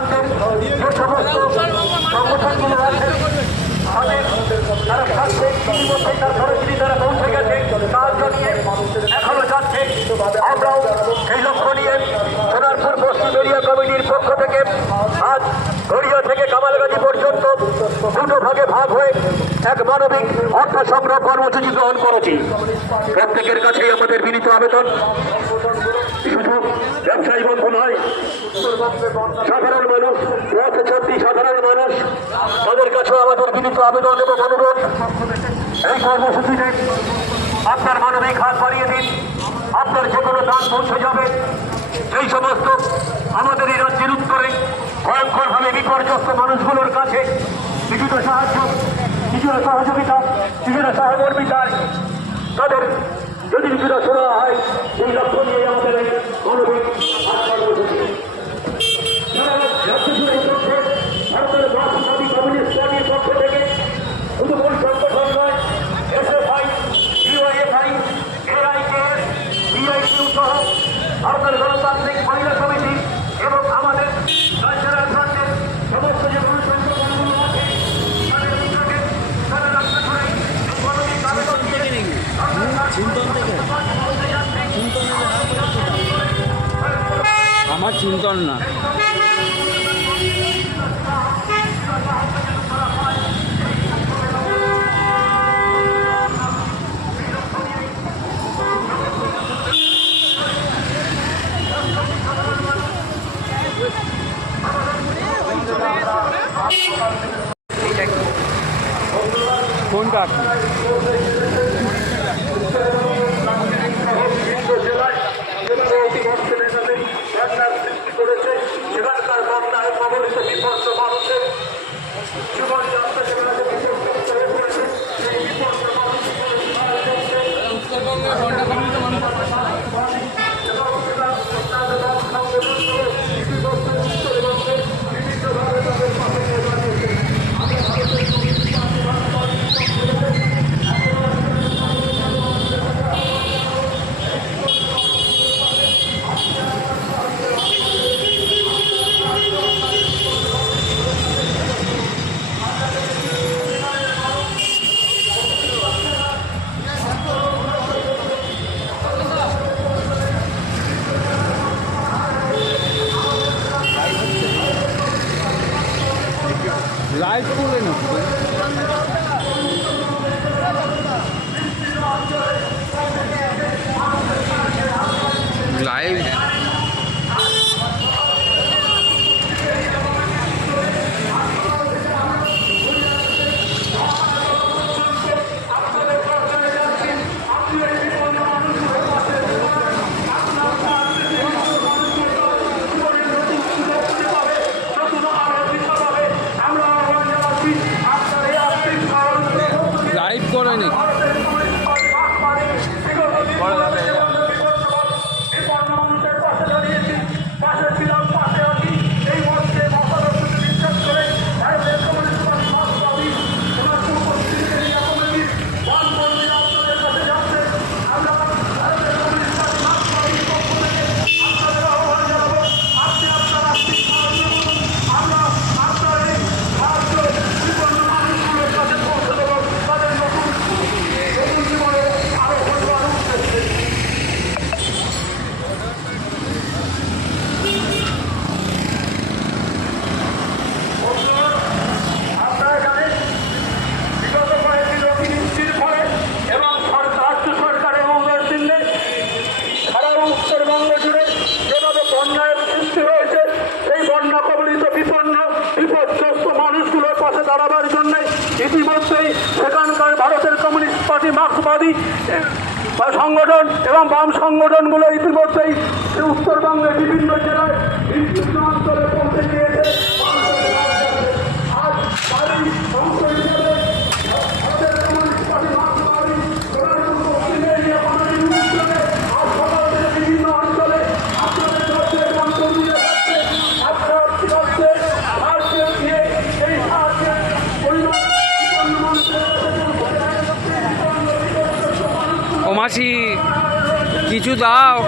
ফ্রন্টের যে সমস্ত সংগঠনগুলো কমিটির পক্ষ থেকে আজ পর্যন্ত দুটো ভাগে ভাগ হয়ে এক মানবিক অর্থ সংগ্রহ কর্মসূচি গ্রহণ করেছি প্রত্যেকের কাছেই আমাদের বিনীত আবেদন। শুধু ব্যবসায়ী বন্ধু নয়। সাধারণ মানুষ, পথ চলতি সাধারণ মানুষ। তাদের কাছেও আমাদের বিনীত আবেদন এবং অনুরোধ। এই কর্মসূচিতে আপনার মানবিক হাত বাড়িয়ে দিন। আপনার যে কোনো দান পৌঁছে যাবে। এই সমস্ত আমাদের এই রাজ্যের উত্তরে ভয়ঙ্করভাবে বিপর্যস্ত মানুষগুলোর কাছে কিছুটা সাহায্য কিছুটা সহযোগিতা কিছুটা সহকর্মিতায় তাদের যদি বিরোধ হয় সেই লক্ষ্য নিয়ে আমাদের মানবিক হাত কর্মসূচি সারা রাজ্য জুড়ে চলছে ভারতের মার্ক্সবাদী কমিউনিস্ট পার্টির পক্ষ থেকে শুধু কোন সংগঠন নয় এসএফআই ইউআইএফআই এআইকেএস বিআইকিউ সহ ভারতের গণতান্ত্রিক মহিলা সমিতি এবং আমাদের কালচারাল ফ্রন্টের সমস্ত যে কোনো সংগঠনগুলো আছে তাদের উদ্যোগে সারা রাজ্য জুড়ে এই মানবিক আবেদনকে চিন্তন থেকে চিন্তন আমার চিন্তন না। কোনটা জেলায় অতিবর্ষে জীবনযাত্রা যেভাবে si ইতিমধ্যেই সেখানকার ভারতের কমিউনিস্ট পার্টি মার্কসবাদী সংগঠন এবং বাম সংগঠনগুলো ইতিমধ্যেই উত্তরবঙ্গে উত্তরবঙ্গের বিভিন্ন জেলায় বিভিন্ন অঞ্চলে পৌঁছে গিয়েছে। আশা দাও।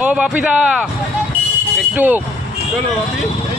ও বাপিদা একটু। উত্তরবঙ্গের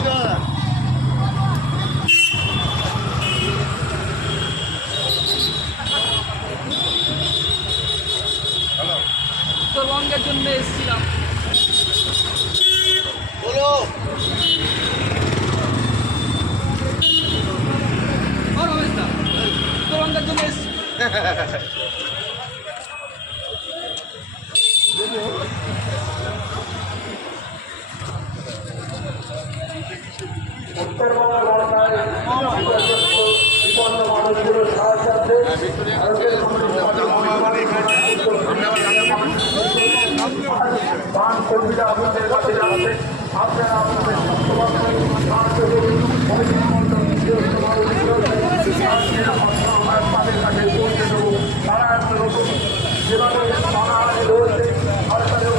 তাদের কাছে পৌঁছে দেবো তারা একটা নতুন যেভাবে তারা রয়েছে আর তাদের